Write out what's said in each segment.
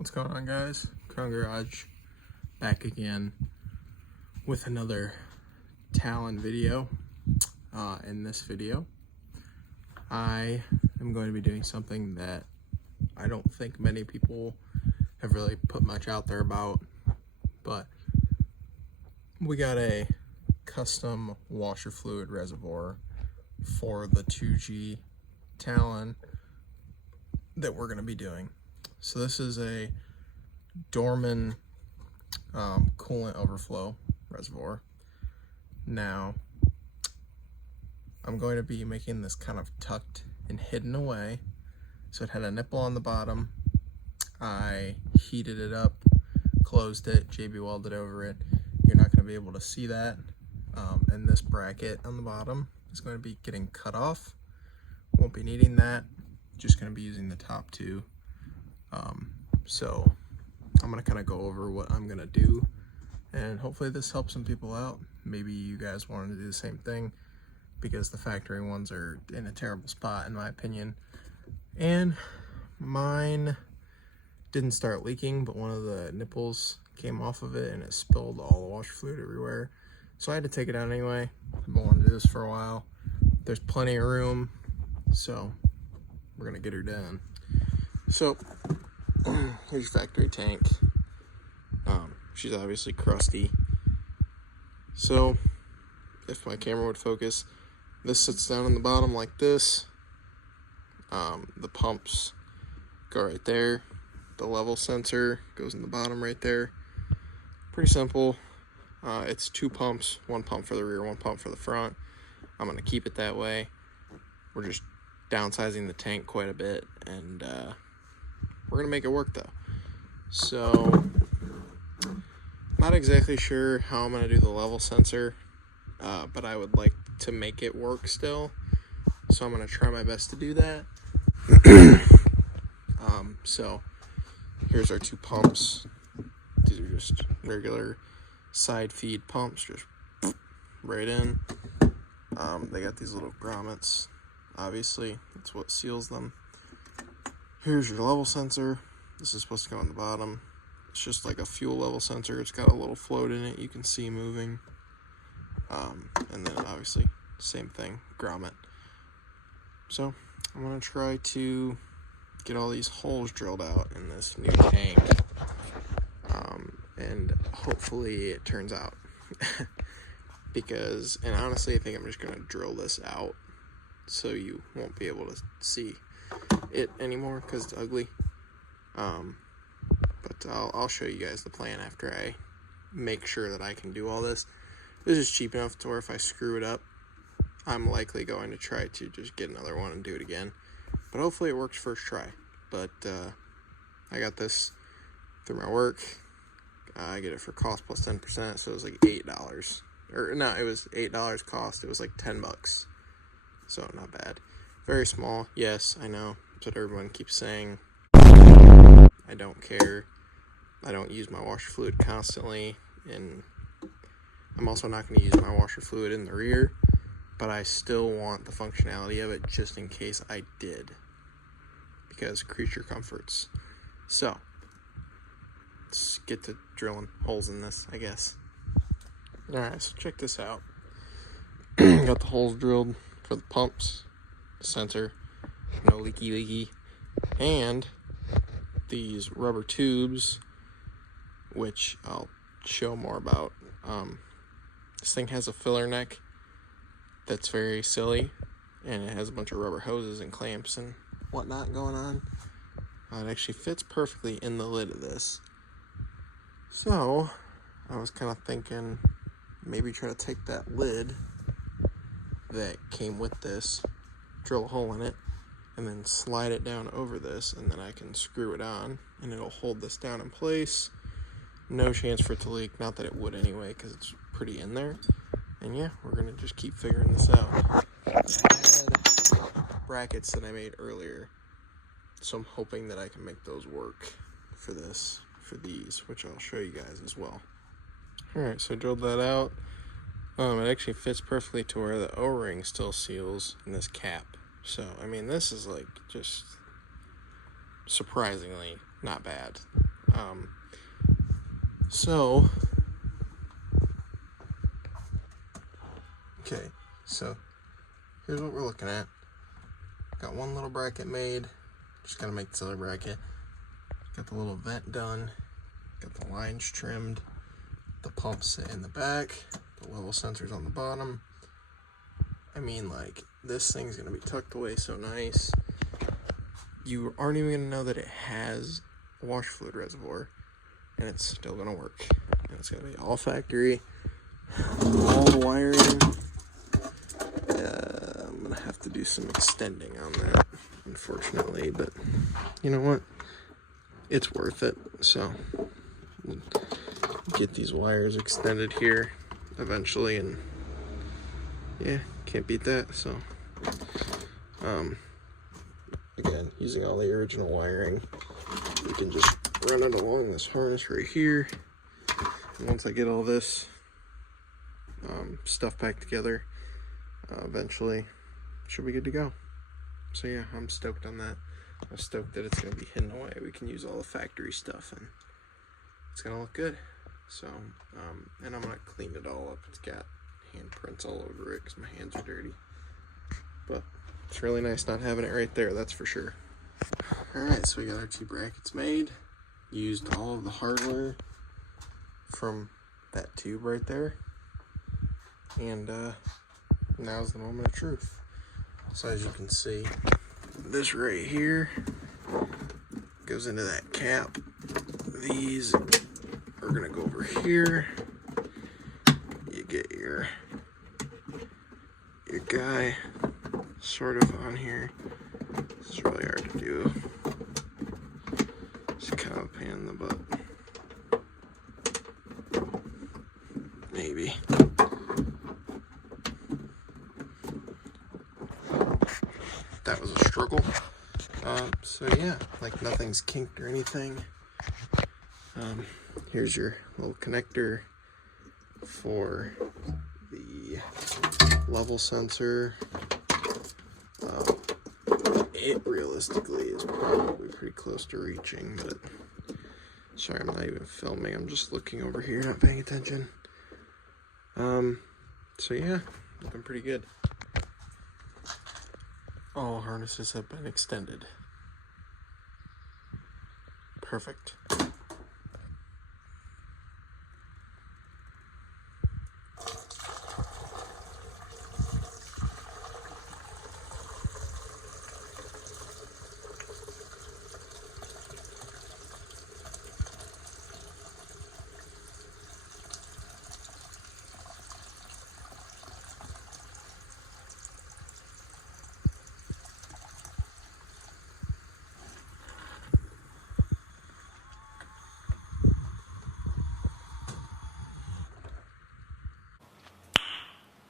What's going on, guys? Crown Garage back again with another Talon video. In this video, I am going to be doing something that I don't think many people have really put much out there about, but we got a custom washer fluid reservoir for the 2G Talon that we're going to be doing. So this is a Dorman coolant overflow reservoir. Now, I'm going to be making this kind of tucked and hidden away. So it had a nipple on the bottom. I heated it up, closed it, JB welded over it. You're not going to be able to see that. And this bracket on the bottom is going to be getting cut off. Won't be needing that. Just going to be using the top two. So I'm going to kind of go over what I'm going to do, and hopefully this helps some people out. Maybe you guys wanted to do the same thing, because the factory ones are in a terrible spot in my opinion. And mine didn't start leaking, but one of the nipples came off of it and it spilled all the washer fluid everywhere. So I had to take it out anyway. I've been wanting to do this for a while. There's plenty of room, so we're gonna get her done. So here's your factory tank. She's obviously crusty. So if my camera would focus, this sits down on the bottom like this. The pumps go right there. The level sensor goes in the bottom right there. Pretty simple. It's two pumps, one pump for the rear, one pump for the front. I'm gonna keep it that way. We're just downsizing the tank quite a bit, and we're gonna make it work though. So not exactly sure how I'm gonna do the level sensor, but I would like to make it work still, so I'm gonna try my best to do that. So here's our two pumps. These are just regular side feed pumps, just right in. They got these little grommets, obviously that's what seals them. Here's your level sensor. This is supposed to go on the bottom. It's just like a fuel level sensor. It's got a little float in it you can see moving. And then obviously same thing, grommet. So I'm gonna try to get all these holes drilled out in this new tank, and hopefully it turns out. And honestly I think I'm just gonna drill this out so you won't be able to see it anymore because it's ugly. But I'll show you guys the plan after I make sure that I can do all this. This is cheap enough to where if I screw it up, I'm likely going to try to just get another one and do it again. But hopefully it works first try. But I got this through my work. I get it for cost plus 10%, so it was like $8. Or no, it was $8 cost. It was like $10. So not bad. Very small. Yes, I know. That's what everyone keeps saying. I don't care. I don't use my washer fluid constantly, and I'm also not going to use my washer fluid in the rear, but I still want the functionality of it just in case I did, because creature comforts. So let's get to drilling holes in this, I guess. Alright, so check this out. Got the holes drilled for the pumps, the sensor, no leaky, and these rubber tubes, which I'll show more about. This thing has a filler neck that's very silly, and it has a bunch of rubber hoses and clamps and whatnot going on. It actually fits perfectly in the lid of this. So I was kind of thinking maybe try to take that lid that came with this, drill a hole in it, and then slide it down over this, and then I can screw it on and it'll hold this down in place. No chance for it to leak, not that it would anyway, because it's pretty in there. And yeah, we're gonna just keep figuring this out. I had brackets that I made earlier, so I'm hoping that I can make those work for these, which I'll show you guys as well. Alright, so I drilled that out. It actually fits perfectly to where the O-ring still seals in this cap. So, I mean, this is like just surprisingly not bad. So, okay, so here's what we're looking at. Got one little bracket made, just gotta make this other bracket. Got the little vent done, got the lines trimmed, the pumps sit in the back, the level sensors on the bottom. I mean, like, this thing's gonna be tucked away so nice. You aren't even gonna know that it has a wash fluid reservoir, and it's still gonna work. And it's gonna be all factory, all the wiring. I'm gonna have to do some extending on that, unfortunately, but you know what? It's worth it. So we'll get these wires extended here eventually, and yeah, can't beat that. So again, using all the original wiring, you can just run it along this harness right here. And once I get all this stuff back together, eventually should be good to go. So yeah, I'm stoked on that. I'm stoked that it's going to be hidden away. We can use all the factory stuff and it's going to look good. So, and I'm going to clean it all up. It's got handprints all over it because my hands are dirty. But it's really nice not having it right there, that's for sure. Alright, so we got our two brackets made. Used all of the hardware from that tube right there. And now's the moment of truth. So as you can see, this right here goes into that cap. These are gonna go over here. You get your guy sort of on here. This is really hard to do. It's kind of a pain in the butt. Maybe. That was a struggle. So yeah, like nothing's kinked or anything. Here's your little connector for the level sensor. It realistically is probably pretty close to reaching, but sorry, I'm not even filming. I'm just looking over here, not paying attention. So yeah, looking pretty good. All harnesses have been extended. Perfect.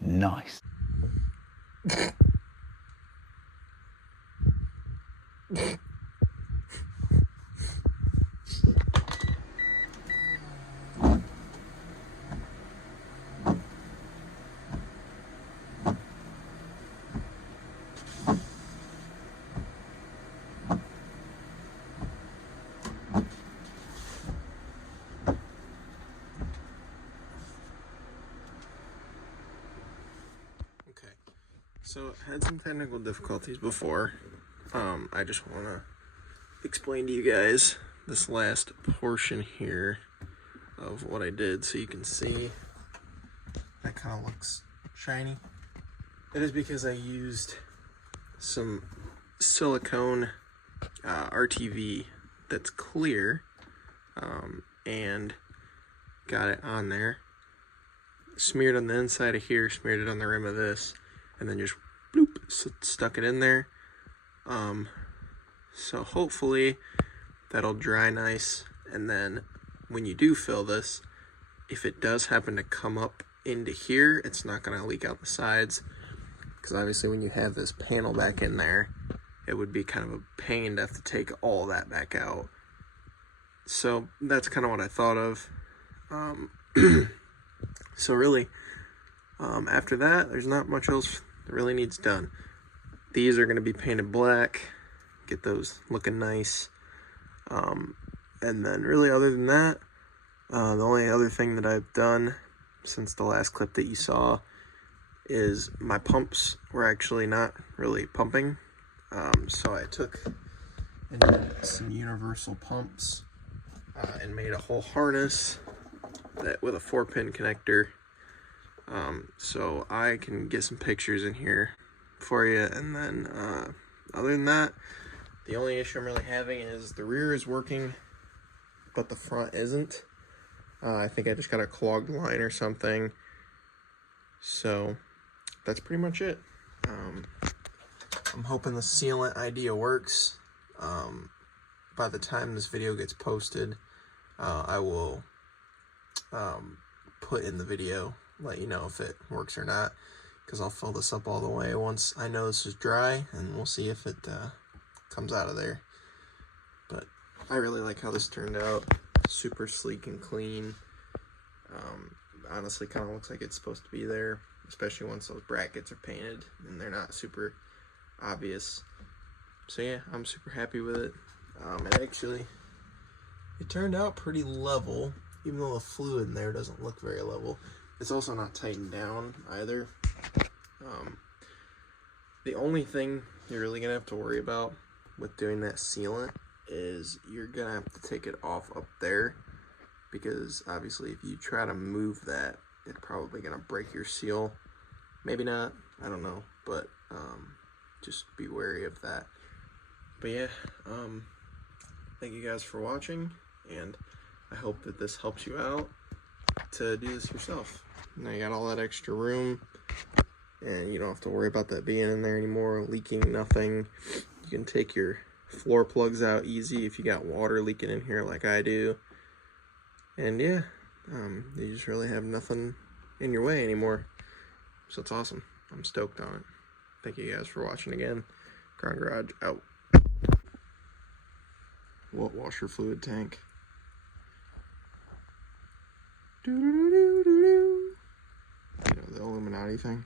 Nice. So, had some technical difficulties before. I just want to explain to you guys this last portion here of what I did so you can see. That kind of looks shiny. It is because I used some silicone RTV that's clear and got it on there. Smeared on the inside of here, smeared it on the rim of this, and then just bloop, stuck it in there. So hopefully that'll dry nice, and then when you do fill this, if it does happen to come up into here, it's not going to leak out the sides, because obviously when you have this panel back in there, it would be kind of a pain to have to take all that back out. So that's kind of what I thought of. So really, after that, there's not much else that really needs done. These are going to be painted black, get those looking nice. And then really other than that, the only other thing that I've done since the last clip that you saw is my pumps were actually not really pumping. So I took and did some universal pumps and made a whole harness that with a 4-pin connector. So I can get some pictures in here for you. And then other than that, the only issue I'm really having is the rear is working, but the front isn't. I think I just got a clogged line or something. So that's pretty much it. I'm hoping the sealant idea works. By the time this video gets posted, I will put in the video, let you know if it works or not, because I'll fill this up all the way once I know this is dry, and we'll see if it comes out of there. But I really like how this turned out. Super sleek and clean. Honestly, kind of looks like it's supposed to be there, especially once those brackets are painted and they're not super obvious. So yeah, I'm super happy with it. It turned out pretty level, even though the fluid in there doesn't look very level. It's also not tightened down either. The only thing you're really gonna have to worry about with doing that sealant is you're gonna have to take it off up there, because obviously if you try to move that, it's probably gonna break your seal. Maybe not, I don't know, but just be wary of that. But yeah, thank you guys for watching, and I hope that this helps you out to do this yourself. Now you got all that extra room, and you don't have to worry about that being in there anymore, leaking nothing. You can take your floor plugs out easy if you got water leaking in here like I do. And yeah, you just really have nothing in your way anymore. So it's awesome. I'm stoked on it. Thank you guys for watching again. Crown Garage out. Washer fluid tank. You know, the Illuminati thing.